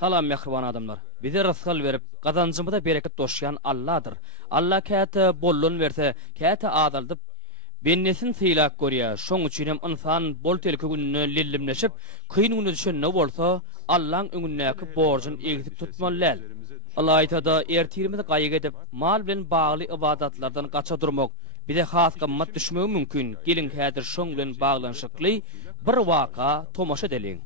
Salam mehriban adamlar. Bize rızkal verip kazancımıza bereket doşyan Allah'dır. Allah kâte bollun verse, kâte adaldıp bennesin sıylak görüyor. Şoň üçinem insan bol telki gününe lillimleşip, kıyın günü düşünne bolsa, Allah'ın önündeki borcun egzik tutmalılar. Allah aytada ertirimizi gaýyk edip, mal bilen bagly ibadatlardan gaça durmak, bize has gammat düşmegi mümkün. Gelin häzir şoň bilen baglanşykly bir waka tomaşa edelim.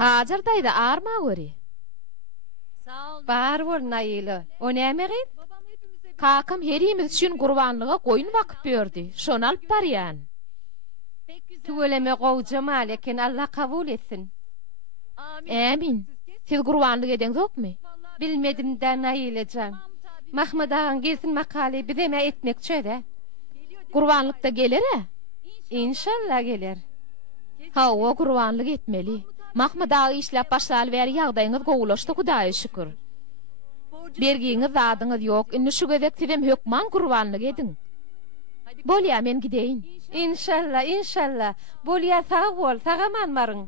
Hacer dayda arma göri. Bar bol Naýyly. O näme gyn? Kakam herimiz üçin gurbanlyga goýun wagt berdi. Şonu alyp barýan. Tügeleme gowja malekin Allah kabul etsin. Amin. Siz gurbanlyk eden zokmy? Bilmedim da Naýylyjan. Mahmud ağan gelsin makale bizeme etmekçe. Gurbanlykda geler ha? İnşallah geler. Ha o gurbanlyk etmeli. Mahmud ağa işläp başlaly bäri ýagdaýyňyz gowulaşdy Hudaýa şükür. Bergiňiz zadyňyz ýok, indi şu gezek sizem hökman gurbanlyk ediň. Bolýa men gideýin. İnşallah, inşallah. Bolýa sag bol, sagaman baryň.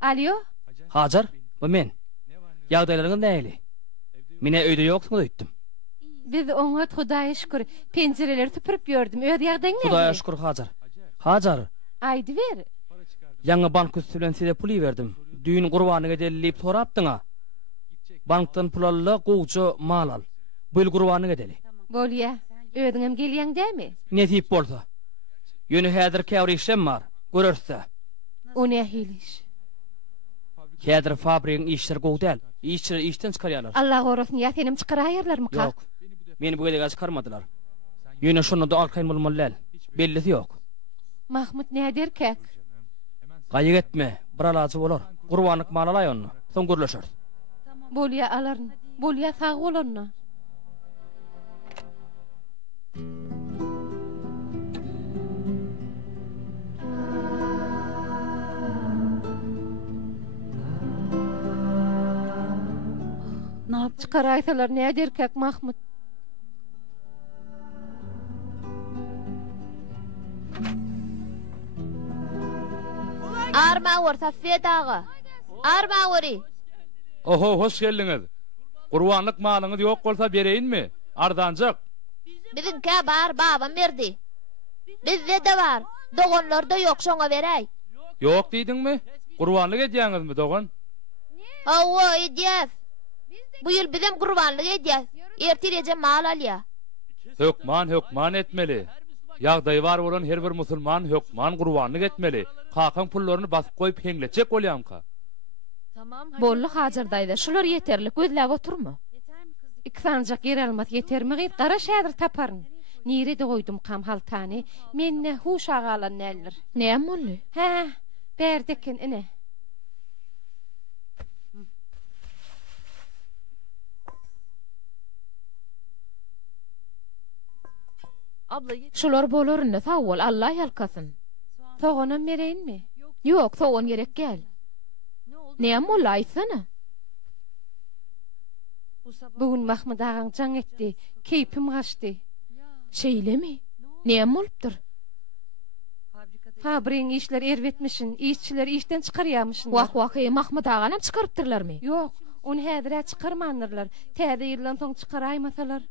Alo? Hacer, bu men. Ýagdaýlaryň näli? Mine öýde ýoksuňy öýtdim. Biz oňa Hudaýa şükür pencereleri tüpürüp gördüm. Öýde ýagdaýyň näme? Hudaýa şükür Hacer. Hacer. Aýdy ber. Ýa-ni bank üstünden size puly berdim. Düýün gurbanyny edellip sorapdyňa. Bankdan pul ally, gowja mal al. Bu gurbanyny edeli. Bolýa. Öýdüňem gelýän dämi? Ne diýip bolsa? Ýöne häzir käwri işlem bar. Görürse. O ne hiliş? Häzir fabriýaň işleri gowy däl. İşçiler işten çykarýarlar. Allah gorusun, ýa senim çykarýarlarmy ka? Ýok. Meni bu gedege çykarmadylar. Ýöne şonu da alkaýyn bolmalylar. Bellisi ýok. Mahmud näder kek? Gaýyk etme, bir alajy bolar. Gurbanlyk mal alaý onu. Soň görleşer. Bolýa alaryn. Bolýa sag bolanna. Nap çıkaraýsalar näder kek Mahmud? Arma war Saffet ağa. Arma wari. Oho, hoş geldiňiz. Gurbanlyk malyňyz ýok bolsa bereýinmi? Ardanjak. Bizimkä bar babam berdi. Bizde de var. Dogonlarda ýok, şoňa beräý. Ýok diýdiňmi? Gurbanlyk edýäňizmi dogon? Hawa edýäs. Bu ýyl bizem gurbanlyk edýäs. Ertirece mal alýa. Hökman etmeli. Ýagdaý bar bolan her bir musulman hökman gurbanlyk etmeli. Kakan pullaryny basyp goýup heňleçek bolýamka. Bolly Hacer daýda şular ýeterli, gözläp oturma. İksanjak yer almat ýetermi gyp gara şäher taparyn. Nirede goýdum kam haltany, menne huş agalan näller. Näme boldy? Ha, berdekin ine. Şular bolarynda sawol Allah ýalkasyn. Soğanam bereýinmi? Ýok, soğan gerek gel. Näme bol aýtsana? Bugün Mahmud ağaň jaň etdi, keypim gaçdy. Şeýlemi? Näme bolupdyr? Fabriň işler erwetmişin, işçiler işten çykarýarmyşyn. Wah, Mahmud ağanam çykarypdyrlarmy? Ýok, onu häzir çykarmandylar. Täze ýyldan soň çykaraýmasalar,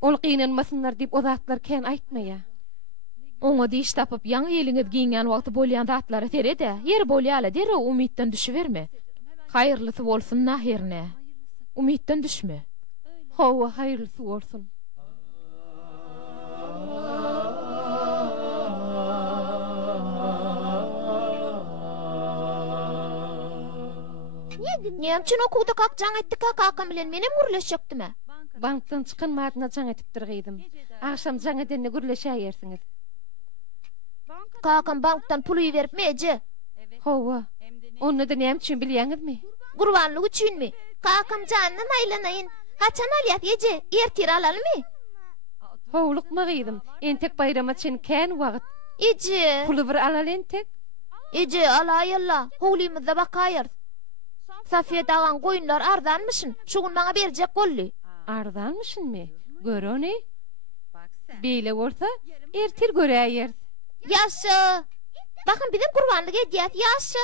ol gynanmasynlar diýip ozatlar ken aýtmaýa. Oňa diş tapyp ýaňy ýeliňiz giňen wagty bolýan datlary terede, ýer bolýaly dere umytdan düşüberme. Haýyrlysy bolsun naherne. Umytdan düşme. Howa hayırlısı olsun. Niýemçin okuwda kakjaň etdik kakam bilen menem gürleşekdime. Bankdan çıkan madına jaň etip durgydım. Akşam jaň edende gürleşäýersiňiz. Kakam bankdan pul berip meje. Howa, onu da näme üçin bilýäňizmi? Gurbanlyk üçinmi? Kakam janyna aýlanaýyn. Haçan alyat eje, ertir alalmy? Howluk magydım. Entek bayrama çen kän wagt. Eje. Pulu bir alal entek. Eje alayalla. Howlymyzda bakaýar. Safiyet agan goýunlar ardanmyşyn? Şugun maňa berjek bolly. Ardanmyşynmy? Göröni. Beýle bolsa, ertir göräýär. Ýaşy. Bakın bizim gurbanlyk edýät, ýaşy.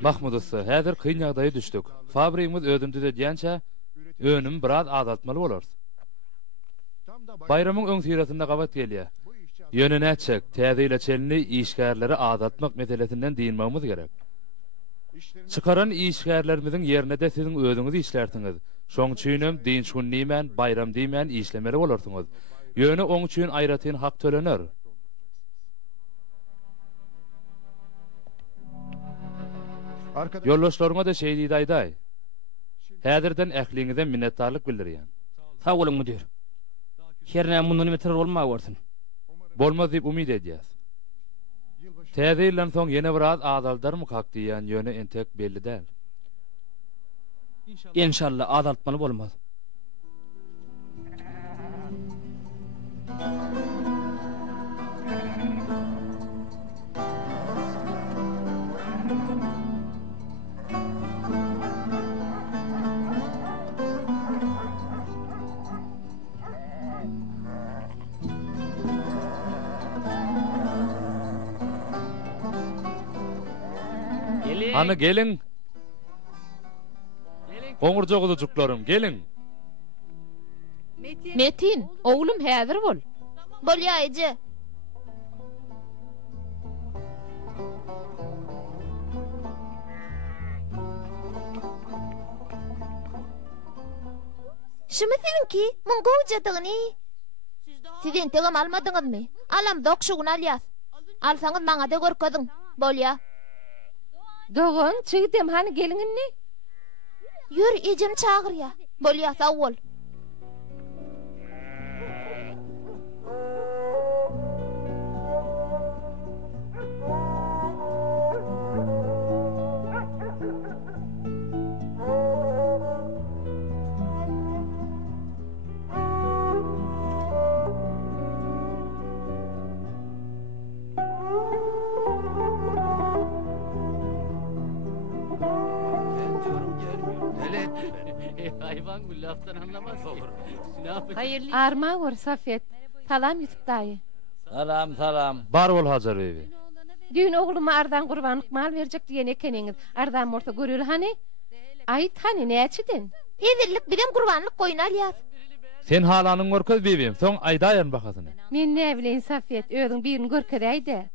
Mahmud usta, häzir kyn ýagdaýa düşdük. Fabrigimiz ödümdi diýençe, önüm biraz azaltmaly bolar. Bayramyň öň sirasynda gabat gelýär. Ýöne näçek, täze ile çelini işgärleri azaltmak meselesinden diýilmemiz gerek. Çıkaran işgärlerimiziň ýerine de siziň özüňiz işlersiňiz. Şoň üçinem dinç gün nimen, bayram diýmän işlemeli bolarsyňyz. Ýöne oň üçin aýratyn hak tölener. Yoldaşlaryňa da şeýdi daýdaý. Häzirden ähliňizden minnetdarlyk bildirýän. Sag bolun müdür. Herne mundan beter bolma bolsun. Bolmaz diýip umyd edýäs. Täze ýyldan soň ýene biraz azaldarmy hak diýen ýöne entek belli däl. İnşallah azaltmaly bolmaz. Ana gelin. Goňurja guzucuklarym, gelin. Metin, oğlum häzir bol. Bolýa eje. Şumy seninki? Mun gowjadygyny. Siz entegem almadyňyzmy? Alam dokşugun alyas. Alsaňyz maňa da görkezdiň. Bolýa. Dogon, çygdym hani geliňini? Yür ejem çağırya. Bolýa sag bol. Hayvan bu laftan anlamaz olur. Hayırlı. Arma var Safiyet. Salam Yusuf dayı. Salam salam. Bar bol Hajar bebi. Dün oğluma ardan kurbanlık mal verecek diyen ekeniňiz. Ardan morta görül hani? Ayt hani näçiden? Hedirlik bilen kurbanlyk goýun alyas. Sen halanyň görkez bebim, soň aýdaýan bakasyny. Men näme bilen Safiyet, özüň birini görkezäýdi.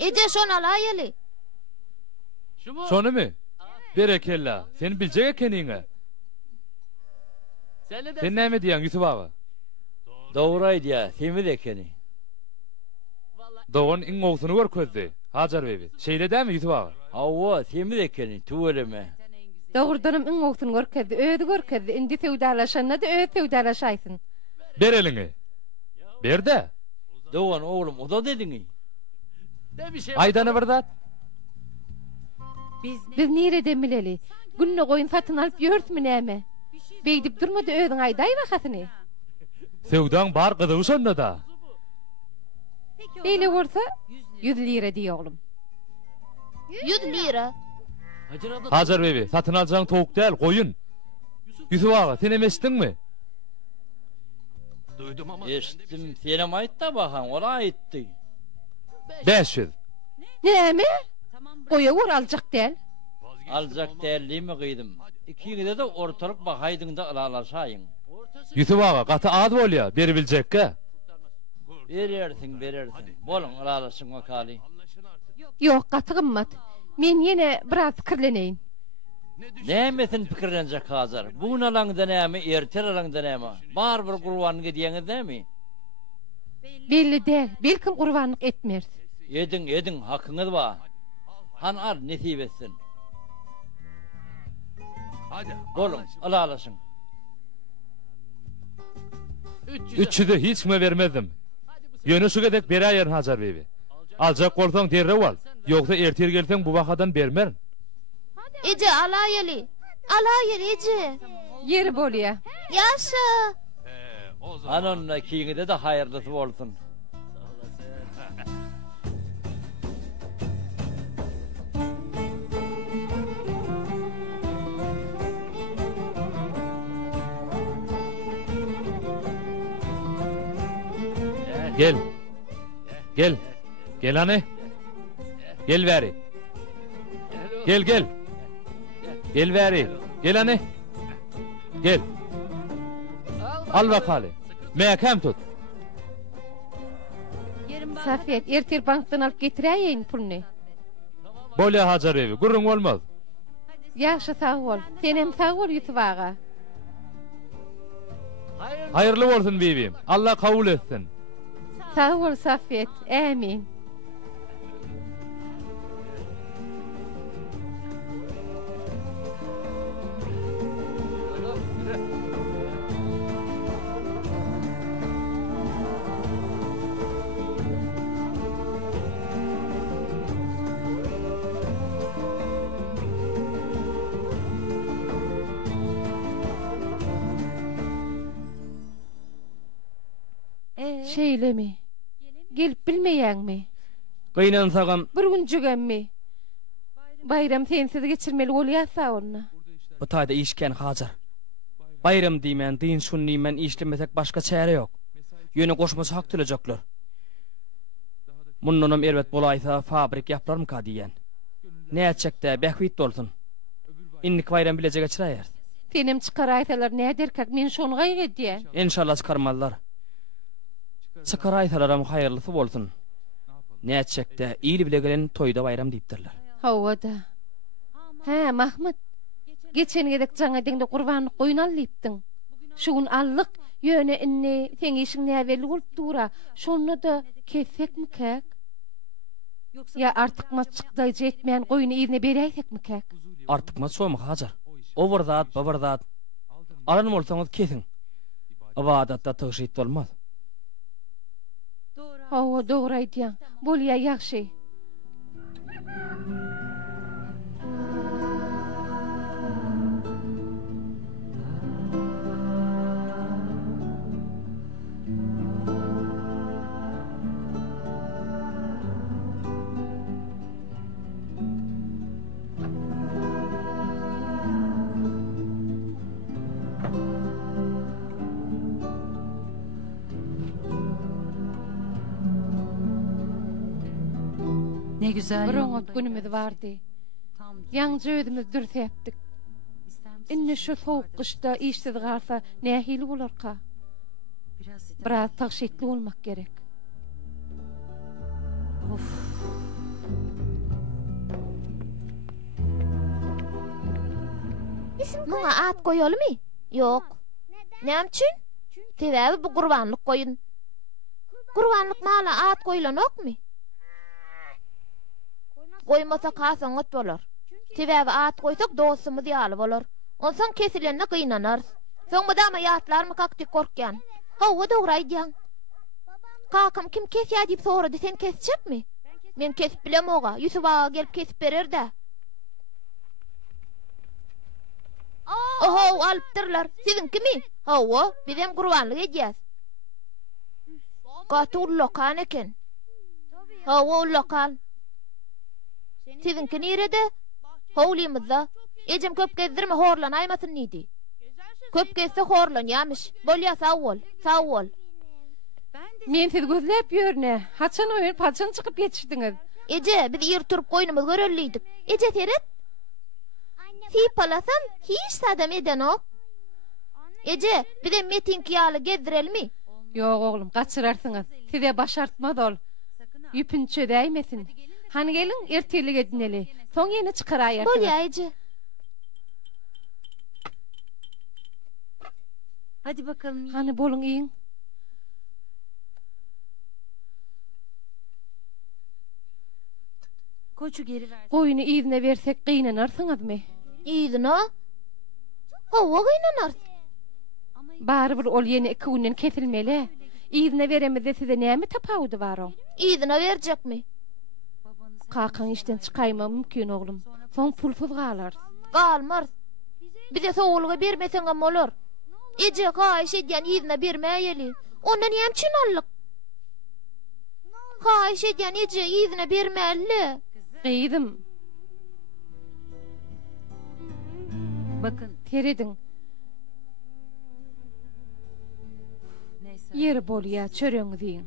Eje şonu alaýaly. Şonumy? Berekella, sen biljek ekeniňe. Sen näme diýäň Ýusuf aga? Dogry aýdýar, semiz ekeni. Dogon iň ogsuny görkezdi. Hajar bebi. Şeýle dämi Ýusuf aga? Hawa, semiz ekeni, tuweleme. Dogurdanam iň ogsuny görkezdi, öýdi görkezdi. Indi tewdalaşanna da öýdi tewdalaşaýsyn. Ber eliňi. Ber de. Dogon oglum, oda dediňi. Aýdany bir zat. Biz nereden bileli? Günne goýun satyn alyp ýörtmi näme? Beýdip durmady özüň aýdaý wakatyny. Sewdaň bar gyzygy şonda da. Beýle bolsa 100 lira diýe oglum. 100 lira. Hajar bebi, satyn aljaň towuk däl, goýun. Ýusuf aga, sen emeşdiňmi? Duydum ama. Eşitdim, senem aýtda bakan, ola aýtdy. 500. Näme? Goýa wur aljak däl. Aljak dälimi gyýdym. İkiňide de ortalyk bakaýdyň da alalaşaýyň. Ýusuf aga, gaty az bolýar, beri biljekke. Berersin. Bolun alalasın vakali. Yok, katı gımmat. Men yine biraz pikirleneyin. Nämesin pikirlenjek hazır? Bugun alaňda näme, erter alaňda näme? Bar bir Gurban gidiýäňiz näme? Belli değil. Belkim kurbanlık etmez. Edin, hakkınız var. Han al, nesip etsin. Hadi. Bolun, alalasın. 300'de hiç mi vermedim? Yönü şu gedek beraýar Hajar bebi. Aljak bolsaň derre bol. Ýoksa ertir gelseň bu wakadan bermerin. Ece alayeli. Ece. Yeri bolýa. Yaşa. Anonla kiňide de hayırlısı bolsun. Gel anne. Gel veri. Gel. Gel veri. Gel anne. Gel. Al vakali. Mekem tut. Safiyet, ertir banktan alıp getireyin pulunu. Bolya Hajar evi. Gurrun olmaz. Yaxşı sağ ol. Sen hem sağ ol Yutubağa. Hayırlı olsun bibim. Allah kabul etsin. Sağ ol Safiyet. Amin. Şeyle mi? Gelip bilmeyen mi? Gıynansagam Bir gün jügen mi? Bayram sensiz geçirmeli bolýasa onna. bu taýda işken Hajar. Bayram diýmen, din sunnimen işlemesek başga çäre ýok. Ýöne goşmasy hak tölejaklar. Mundanam erbet bolaýsa fabrik ýaplarym ka diýen. Näçekde behwit bolsun. Innik bayram bilejek geçirýär. Senem çıkar aytalar ne derkak men şonu gaýgy diýen. İnşallah çıkarmallar. Çıkar aytalaram hayırlısı bolsun. Näçekde iyili bile gelen toyda bayram diýipdirler. Hawada. Ha Mahmud. Geçen gedek jaňa deňde gurbanlyk goýun alypdyň. Şugun allyk ýöne inni sen işiň näweli bolup dura. Şonu da kessekmi kek? Ya artık maçykda jetmeýän goýuny ýerine bereýsekmi kek? Artykma soňmy Hajar. Oberdat, babardat. Aran bolsaňyz kesin. Abadatda tygşyt bolmaz. Hawa dogry aýdýan. Bolýa ýaxşy. Ne güzel. Bir oňat günümüz bardy. Ýaňjy özümiz dürsepdik. Inne şu soğuk kışta işsiz galsa nähili bolarka? Biraz taşşetli olmak gerek. Muňa at goýalymy? Ýok. Näme üçin? Sebäbi bu gurbanlyk goýun. Gurbanlyk mala at goýlanokmy? Goýmasa kasaňat bolar. Sebäbi at goýsak dostumyz ýaly bolar. Onsoň kesilende gynanarys. Soň bu dama ýatlarmy kakty korkýan. Hawa dogry aýdýan. Kakam kim kesýär diýip sorady, sen kesjekmi? Men kesip bilem oga. Ýusufa gelip kesip berer-de. Oho, alypdyrlar. Sizinkimi? Hawa, bizem gurbanlyk edýäs. Gatur lokal eken. Hawa lokal. Sizinki nirede? Howlymyzda. Ejem köp gezdirme horlan aymasyn nidi. Köp gezse horlan ýamış. Bolýa sağ ol. Men siz gözläp ýörne. Haçan öýüp haçan çykyp ýetişdiňiz. Eje, biz ýer turup goýnumyz görelliýdik. Eje teret. Sipalasam hiç sadam edenok. Eje, bizem metinki ýaly gezdirelmi? Yok oğlum, kaçırarsınız. Size başartma dol. Yüpünçö değmesin. Hani gelin ertelik edineli. Son yeni çıkarayartınız. Bol ýaýjy. Hadi bakalım. Hani bolun iyiň. Koçu geri ver. Koyunu izine versek kıynanarsınızmı? Ýygyna. Hawa gynanars. Baribir ol yeni 2 günden kesilmeli. İzine veremizde size näme tapawdy bar o? Ýygyna berjekmi? Kakan işten çıkayma mümkün oğlum. Son pulsuz galar. Galmar. Bize soğulga bermeseňem bolar. Ece haýyş edýän ýygyna bermäýeli. Ondan ýem çynallyk. Haýyş edýän ece ýygyna bermäli. Gıydım. Bakın. Teredin. Neyse. Yeri bol ya çörüňiz diýin.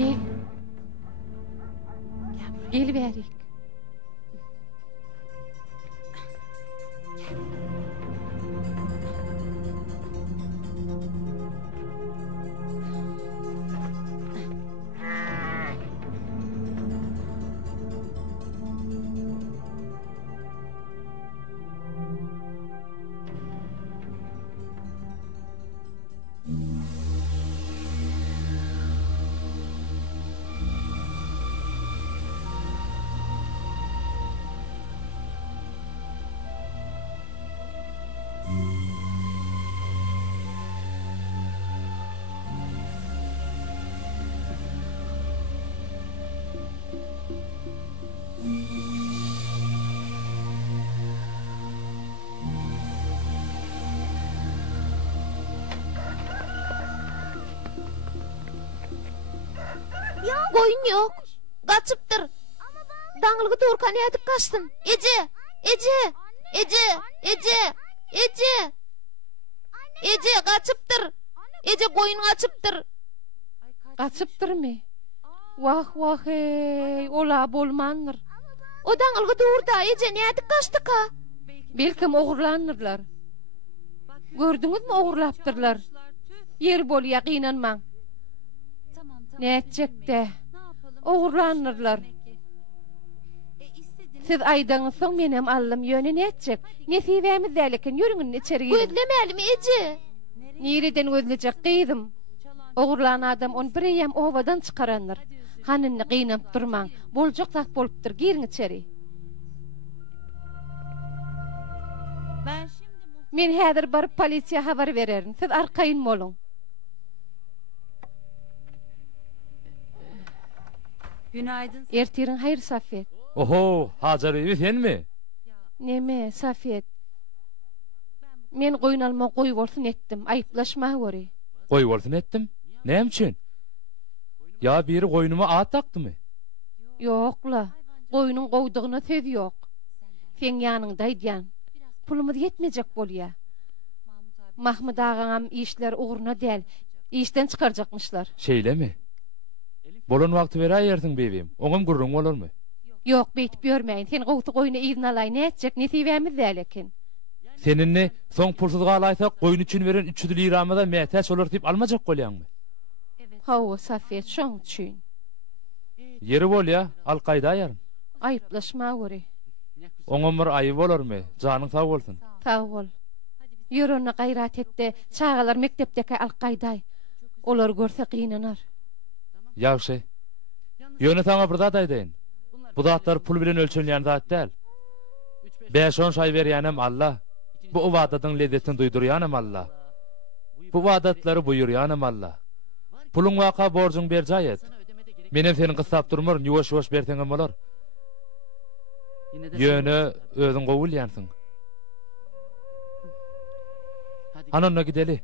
Gel. Gel berik. Goýun ýok. Gaçypdyr. Daňylygy turkan ýatyp kaçdym. Ece, Ece, Ece, Ece, Ece. Ece gaçypdyr. Ece goýun gaçypdyr. Gaçypdyrmy? Wah wah ey, ola bolmandyr. O daňylygy durda Ece nädip kaçdyka? Belkim ogurlanırlar. Gördüňizmi ogurlapdyrlar. Yer bol ýagynanmaň. Tamam. Näçekde? Ogurlanırlar. Siz aydaňyz soň menem allym ýöne näçek? Nesibämiz dälekin ýürüňiz içeri girin. Gözlemäli Ece? Nireden gözlejek gyýdym. Ogurlan adam on birem owadan çykarandyr. Hanyny gynap durmaň. Boljak zat bolupdyr, girin içeri. Ben şimdi Men häzir baryp polisiýa habar bererim. Siz arkaýyn boluň. günaydın. Ertirin hayır Safiyet. Oho, Hajar evi senmi? Neme Safiyet? Men goýun alma goý bolsun etdim. Aýplaşma göri. Goý bolsun etdim. Näme üçin? Ya biri goýnuma at takdymy? Ýokla. Goýunyň goýdygyna söz ýok. Sen ýanyndaýdyan. Pulumuz yetmejek bolýa. Mahmud ağam işler uğruna däl. İşten çıkarjakmışlar. Şeýlemi? Bolan wagty berýärsiň bebim. Oňam gurrun bolarmy? Ýok, beýtip ýörmäýin. Sen gowty goýuny izin alaý näçek nesibämiz dälekin. Seninni soň pulsuz galaýsak goýun üçin beren 300 liramy da mätäç olar diýip almajak bolýarmy? Hawa Safiyet şoň üçin. Yeri bol ya, Al-Qaida ýarym. Aýyplaşma göre. Oňa bir aýyp bolarmy? Janyň sag bolsun. Sag bol. Ýörüne gaýrat etdi. Çağalar mektepdeki Al-Qaida. Olar görse gynanar. Ýagşy. Ýöne taňa bir zat aýdyn. Bu zatlar pul bilen ölçülýän zat däl. 5-10 şaý berýänem Allah. Bu wadatyň lezzetini duýdurýanem Allah. Bu wadatlary buýurýanem Allah. Pulun waka borjun berjaýet. Menem seni gysap durmur, ýuwaş-ýuwaş berseňem bolar. Ýöne özüň gowulýansyň. Anonna gideli.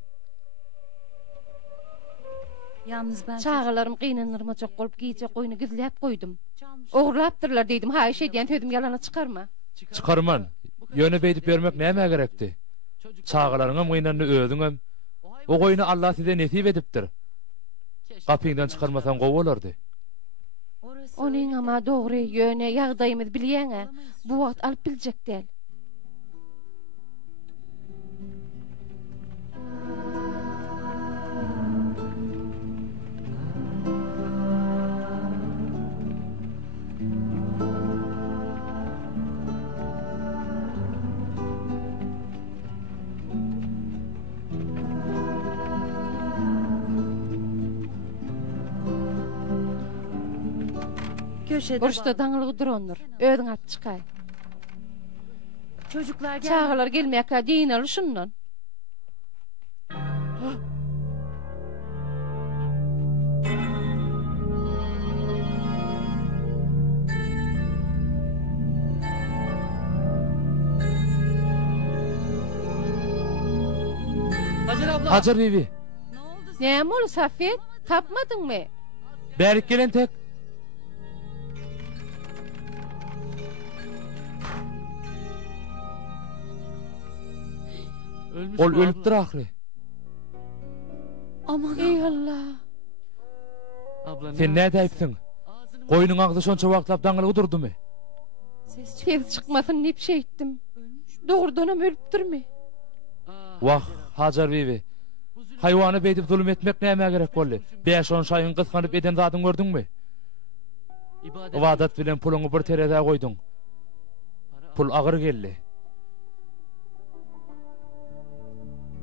Yalnız ben Çağalarym gynanyrma çok bolup giýje goýuny gizläp goýdum. Oğurlapdyrlar diýdim. Ha, şey diýen sözüm ýalana çykarma. Çıkarman. Ýöne beýdip bermek näme gerekdi? Çağalaryňam gynanny özüňem. O goýuny Allah size nesip edipdir. Gapyňdan çıkarmasan gowy bolardy. Onuň ama dogry ýöne ýagdaýymyz bilýäňe, bu wagt alyp biljek däl. köşede Boşda daňylygy duranlar, öýüň alyp çykay. Çocuklar gel. Çağalar gelmäkä diýinler şundan. Hajar bibi. Ne oldu? Näme ol Safiyet? Tapmadyňmy? Bärik gelen tek. Ol ölüpdir ahry. Aman Ey Allah. Sen näde aýpsyň? Goýunyň agdy şonça wagtlap daňylygy durdumy? Tez çykmasyn nip şey etdim. Dogrudanam ölüpdirmi? Wah, Hajar bibi. Haýwany beýdip zulüm etmek näme gerek boldy? 5-10 şaýyň gyskanyp eden zadyň gördüňmi? Wadat bilen puluňy bir terede goýduň. Pul agyr geldi.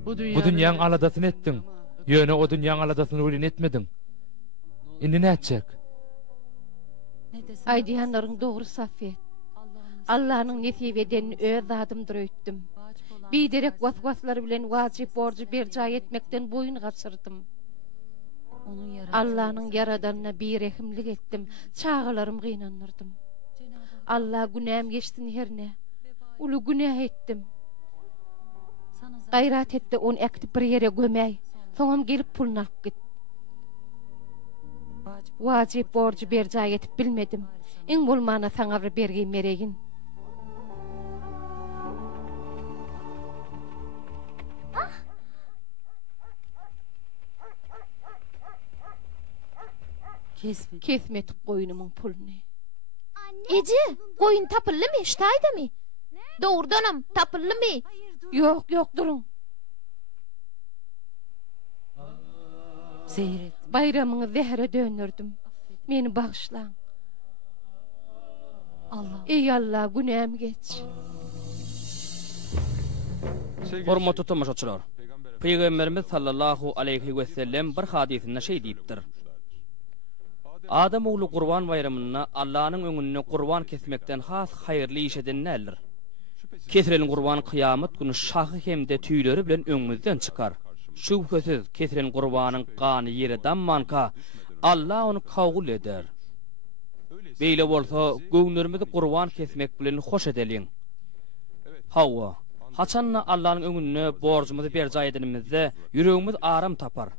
Bu dünýäň aladasyny etdiň. Ýöne o dünýäň aladasyny ölen etmediň. Indi näçek? ne desem Aýdýanlaryň dogry Safiyet. Allah'ın nesip edenini öz zadymdyr öýtdim. Biderek waswaslary bilen wajyp borjy berja etmekden boyun gaçyrdym. onun yarattığı Allah'ın yaradanına bir rehimlik etdim. Çağalarym gynanyrdım. Allah günäm geçtin herne. Ulu günah etdim. sana zaten Gaýrat etdi onu äktip bir ýere gömäy. Soňam gelip pulny alyp git. Wajyp borjy berja etip bilmedim. Iň bolmana saňa bir bergi meregin. kesme. Kesmedik goýunumyň pulny. Eci, goýun tapyllymy, ştaýdymy? Dogrudanam, tapyllymy? Yok yok durun. Zehir et. Bayramyňy zehre döndürdüm. Meni bagışlaň. Allah. Ey Allah, günäm geç. Hormatly tamaşaçylar. Peýgamberimiz sallallahu aleyhi we sellem bir hadisinde şey diýipdir. Adam oğlu Qurban bayramyna Allah'ın öňünde qurban kesmekden has haýyrly iş edenler. Kesilen qurban kıyamet günü şahy hemde tüýleri bilen öňümizden çykar. Şüphesiz kesilen qurbanyň gany ýere dammanka Allah onu kabul eder. Beýle bolsa göňlerimizi qurban kesmek bilen hoş edeliň. Hawa, haçanna Allah'ın öňünde borjumuzy berja edenimizde ýüregimiz aram tapar.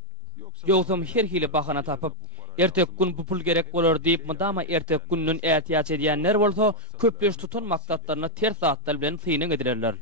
Ýogsam her hili bahana tapyp ertek gün bu pul gerek bolar diýip mydama ertek günnün ätiýaç edýänler bolsa köpleş tutun maksatlaryna ters atlar bilen synyň edilerler.